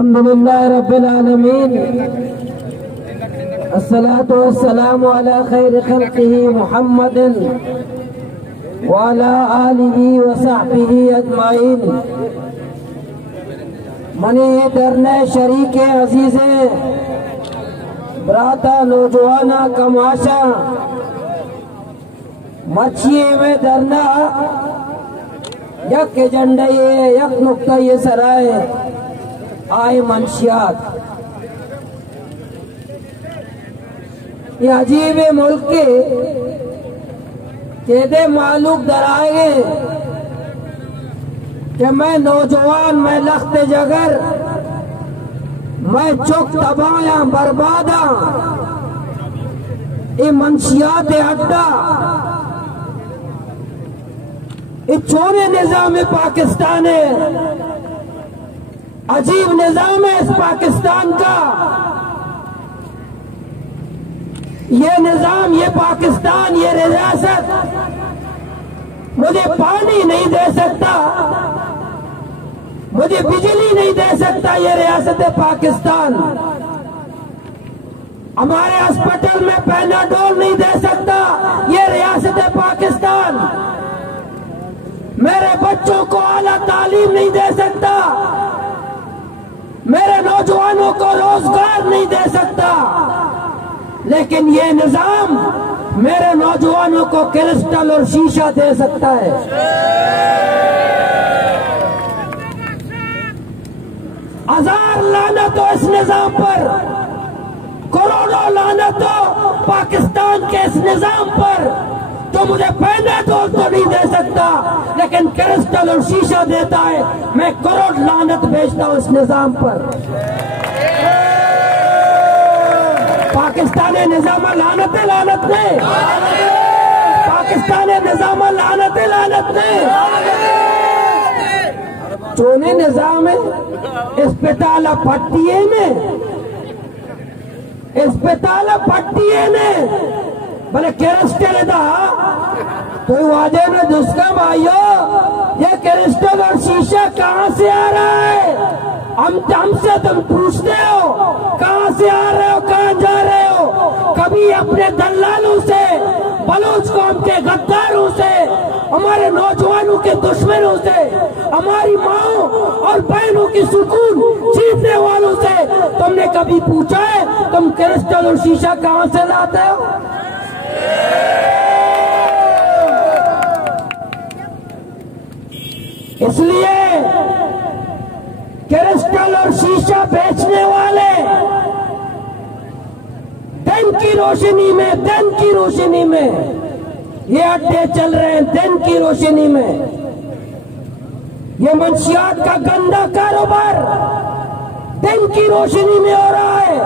अल्हम्दुलिल्लाह रब्बिल आलमीन अस्सलातु वस्सलामु अला खैरि खल्क़िही मुहम्मदिन व अला आलिही व सहबिही अजमाइन। मनी दरने शरीके अजीज़े ब्राता नौजवाना कमाशा मच्छी में दरना यक एजेंडा ये यक नुक्ता ये सराय आए मंशियात ये अजीब मुल्क के दे मालूम दराए कि मैं नौजवान, मैं लख्त जगर, मैं चुक तबाया बर्बादा ये मंशियात अड्डा ये चोरे निजाम पाकिस्तान है। अजीब निजाम है इस पाकिस्तान का। ये निजाम, ये पाकिस्तान, ये रियासत मुझे पानी नहीं दे सकता, मुझे बिजली नहीं दे सकता। ये रियासत पाकिस्तान हमारे अस्पताल में पैनाडोल नहीं दे सकता। ये रियासत पाकिस्तान मेरे बच्चों को आला तालीम नहीं दे सकता, मेरे नौजवानों को रोजगार नहीं दे सकता। लेकिन ये निजाम मेरे नौजवानों को क्रिस्टल और शीशा दे सकता है। हजार लानत हो इस निजाम पर, करोड़ों लानत हो पाकिस्तान के इस निजाम पर। तो मुझे पैनाडोल तो नहीं दे सकता, लेकिन क्रिस्टल और शीशा देता है। मैं करोड़ लानत भेजता हूं इस निजाम पर। पाकिस्तानी निजाम लानत लानत ने, पाकिस्तानी निजाम लानत लानत ने। चोने निजाम है इस्पताल पट्टिए में, इस्पताल पट्टिए में भले क्रिस्टल दा तो वाजे में दुष्का भाइयों, ये क्रिस्टल और शीशा कहाँ से आ रहा है? हमसे तुम पूछते हो कहाँ से आ रहे हो, कहाँ जा रहे हो? कभी अपने दलालों से, बलूच कौम के गद्दारों से, हमारे नौजवानों के दुश्मनों से, हमारी माओ और बहनों की सुकून छीनने वालों से तुमने कभी पूछा है तुम क्रिस्टल और शीशा कहाँ से लाते हो? इसलिए क्रिस्टल और शीशा बेचने वाले दिन की रोशनी में, दिन की रोशनी में ये अड्डे चल रहे हैं। दिन की रोशनी में ये मंशियात का गंदा कारोबार दिन की रोशनी में हो रहा है।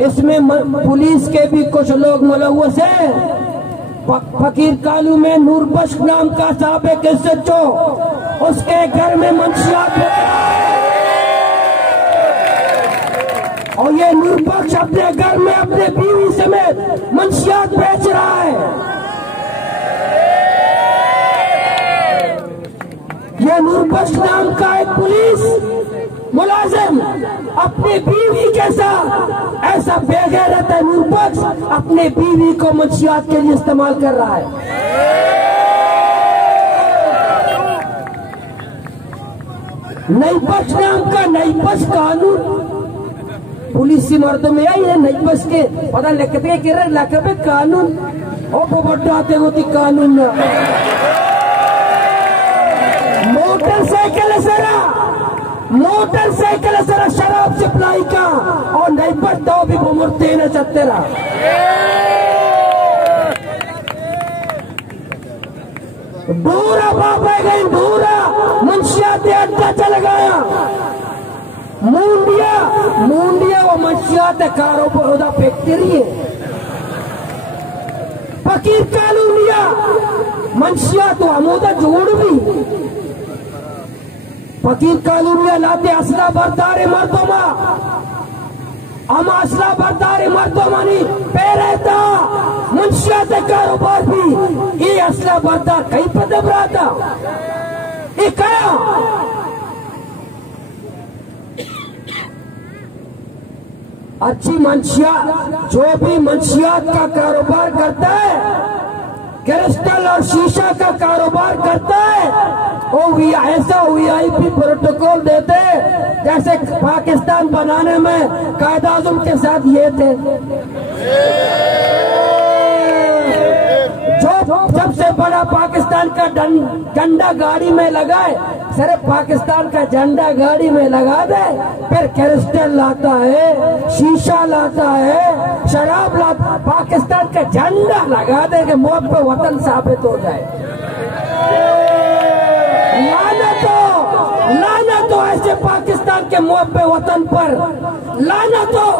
इसमें पुलिस के भी कुछ लोग मुलव्वस हैं। फकीर कालू में नूरबख्श नाम का साबिक SHO, उसके घर में मंशियात हो रहा है और ये नूरबख्श अपने घर में अपने बीवी समेत मंशियात बेच रहा है। ये नूरबख्श नाम का एक पुलिस मुलाजिम अपनी बीवी के साथ ऐसा बेगैरत है। नूरबख्श अपने बीवी को मंशियात के लिए इस्तेमाल कर रहा है। नईबख्श नाम का नईबख्श कानून पुलिस मर्द में आई है। नईबख्श के पता लिखते के लगे कानून और बड्डाते होती कानून मोटरसाइकिल सरा शराब सप्लाई का और नहीं पड़ता भी मुर्ते न चलते रहा। दूरा बाबा गई, दूरा मंशियात अड्डा चल गया। मुंडिया वो मंशियात कारोबार फैक्ट्री है। फकीर कालूनिया मंशियात अमोदा जोड़ भी फकीर कालूनिया लाते असला बरदार मर्दोमा, हम असला बरदार मर्दोमानी पे रहता मंशियात कारोबार भी ये असला बरदार कहीं पर दब रहा था। ये क्या अच्छी मंशियात, जो भी मंशियात का कारोबार करता है, क्रिस्टल और शीशा का कारोबार करता है, वो ऐसा VIP प्रोटोकॉल देते जैसे पाकिस्तान बनाने में कायद आज़म के साथ ये थे। जो सबसे बड़ा पाकिस्तान का झंडा गाड़ी में लगाए, सिर्फ पाकिस्तान का झंडा गाड़ी में लगा दे, फिर क्रिस्टल लाता है, शीशा लाता है, शराब लाता, पाकिस्तान का झंडा लगा दे कि मौत पे वतन साबित हो जाए। लानत हो ऐसे पाकिस्तान के मुहब्बे वतन पर, लानत हो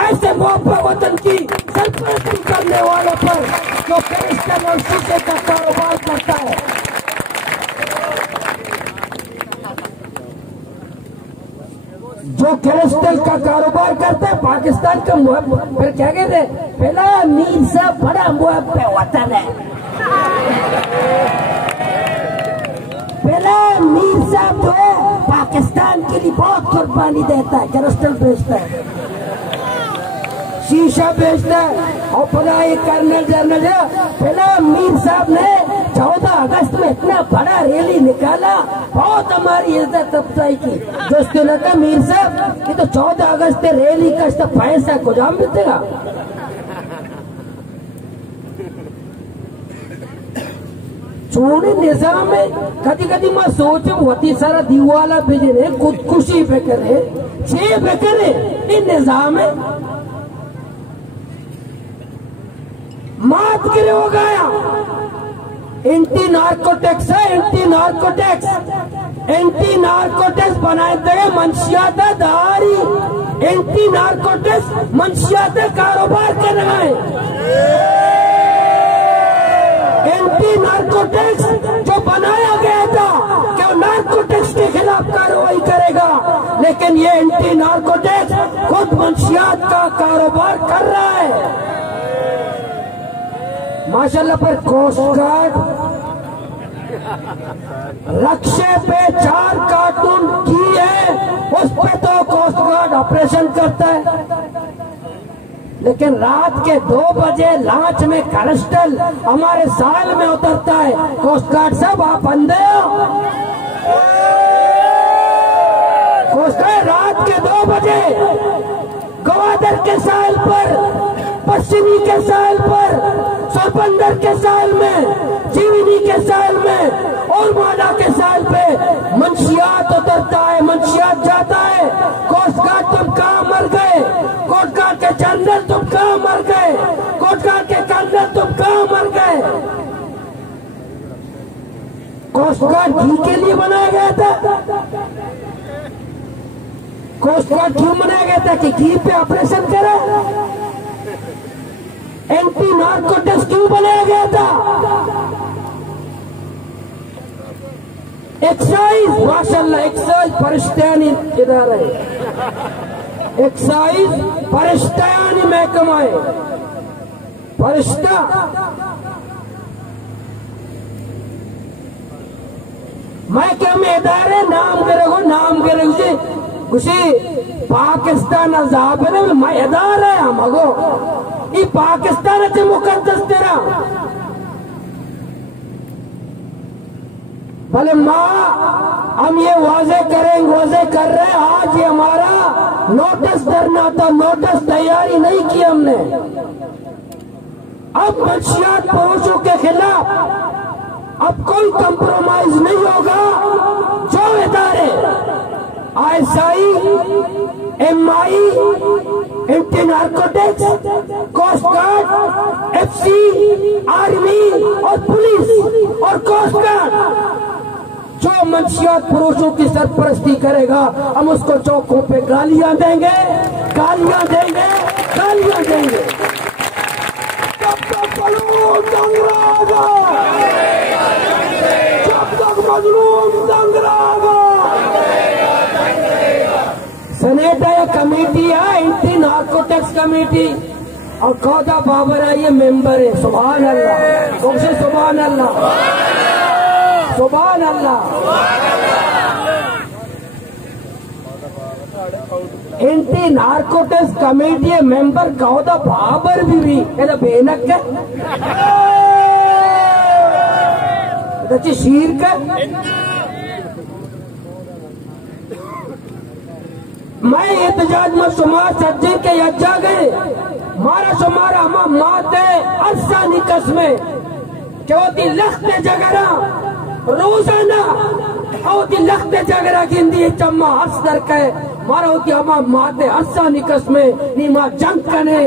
ऐसे मुहब्बे वतन की सरपरस्ती करने वालों पर जो क्रिस्टल और शीशे का कारोबार करता है। जो क्रिस्टल का कारोबार करता है पाकिस्तान का मुहब्बे, फिर क्या कहते हैं, पहला मीर साहब बड़ा मुहब्बे वतन है, पहला मीर साहब जो है पाकिस्तान के लिए बहुत कुर्बानी देता है, क्रिस्टल बेचता है, शीशा बेचता है, और पता ये कर्नल जनरल है, पहला मीर साहब ने 14 अगस्त में इतना बड़ा रैली निकाला, बहुत हमारी इज्जत अफजाई की। दोस्तों ने कहा मीर साहब ये तो 14 अगस्त रैली का इसका पैसा को जाम देगा। चूड़ी निजाम में कदी कदी मैं सोचू होती सारा दीवाला भेजने खुदकुशी पे करे, छे पे करे, इन निजाम में मात गिरे हो गया। एंटी नार्कोटिक्स है, एंटी नार्कोटिक्स, एंटी नार्कोटिक्स बनाए थे मंशियात दारी, एंटी नार्कोटिक्स मंशियात कारोबार कर रहा है। एंटी नार्कोटिक्स जो बनाया गया था कि वो नार्कोटिक्स के खिलाफ कार्रवाई करेगा, लेकिन ये एंटी नार्कोटिक्स खुद मंशियात का कारोबार कर रहा है। माशाल्लाह पर कोस्ट गार्ड रक्षे पे 4 कार्टून की है, उस पे तो कोस्ट गार्ड ऑपरेशन करता है, लेकिन रात के 2 बजे लॉन्च में क्रिस्टल हमारे साल में उतरता है। कोस्ट गार्ड साहब आप अंधे हो? कोस्ट गार्ड रात के 2 बजे गवादर के साल पर, पश्चिमी के साल पर, सरबंदर के साल में, जीवनी के साल में और माला के साल पे मंशियात उतरता है, मंशियात जाता है। कोस्ट गार्ड तुम कहाँ मर गए? कोस्ट गार्ड के जनरल तुम कहाँ मर गए? कोस्ट गार्ड के कर्नल तुम कहाँ मर गए? कोस्ट गार्ड घी के लिए बनाया गया था। कोस्ट गार्ड क्यों बनाया गया था कि घी पे ऑपरेशन करे? एंटी नार्कोटिक्स क्यों बनाया गया था? एक्साइज, माशाल्लाह एक्साइज फरिश्तानी इदारा है, एक्साइज फरिश्तानी महकमा है, फरिश्ता। मैं क्या में इदारे नाम करे उसी पाकिस्तान अजाब है, मैं इदारा है हम अगो ये पाकिस्तान से मुकद्दस तेरा भले माँ हम ये वाजे कर रहे हैं, आज ये हमारा नोटिस करना था, नोटिस तैयारी नहीं की हमने। अब मंशियात पुरुषों के खिलाफ अब कोई कंप्रोमाइज नहीं होगा। जो इदारे ISI, MI, anti narcotics, coast guard, FC, army और पुलिस और कोस्ट गार्ड जो मंशियात पुरुषों की सरपरस्ती करेगा, हम उसको चौकों पे गालियां देंगे, गालियां देंगे, गालियां देंगे। जब तक मजलूम दंग रहेगा, जब तक मजलूम दंग रहेगा। सेनेट है, कमेटी है, एंटी नार्कोटिक्स कमेटी, और खौदा बाबर है, ये मेंबर है। सुभान अल्लाह, तुमसे सुभान अल्लाह, सुभान अल्लाह। एंटी नार्कोटिक्स कमेटी मेंबर कौदा बाबर भी एदा बेनक दची शीर का मैं एहतजाज में शुमार सज्जन के यज्जा गए मारा शुमारा हमा माते अरसा निकस में क्योंकि लखते जगरा रोजाना होती लखते जगरा गिंदी चम्मा हंस दर के मारा होती हमा माते अरसा निकस में नीमा जंग कने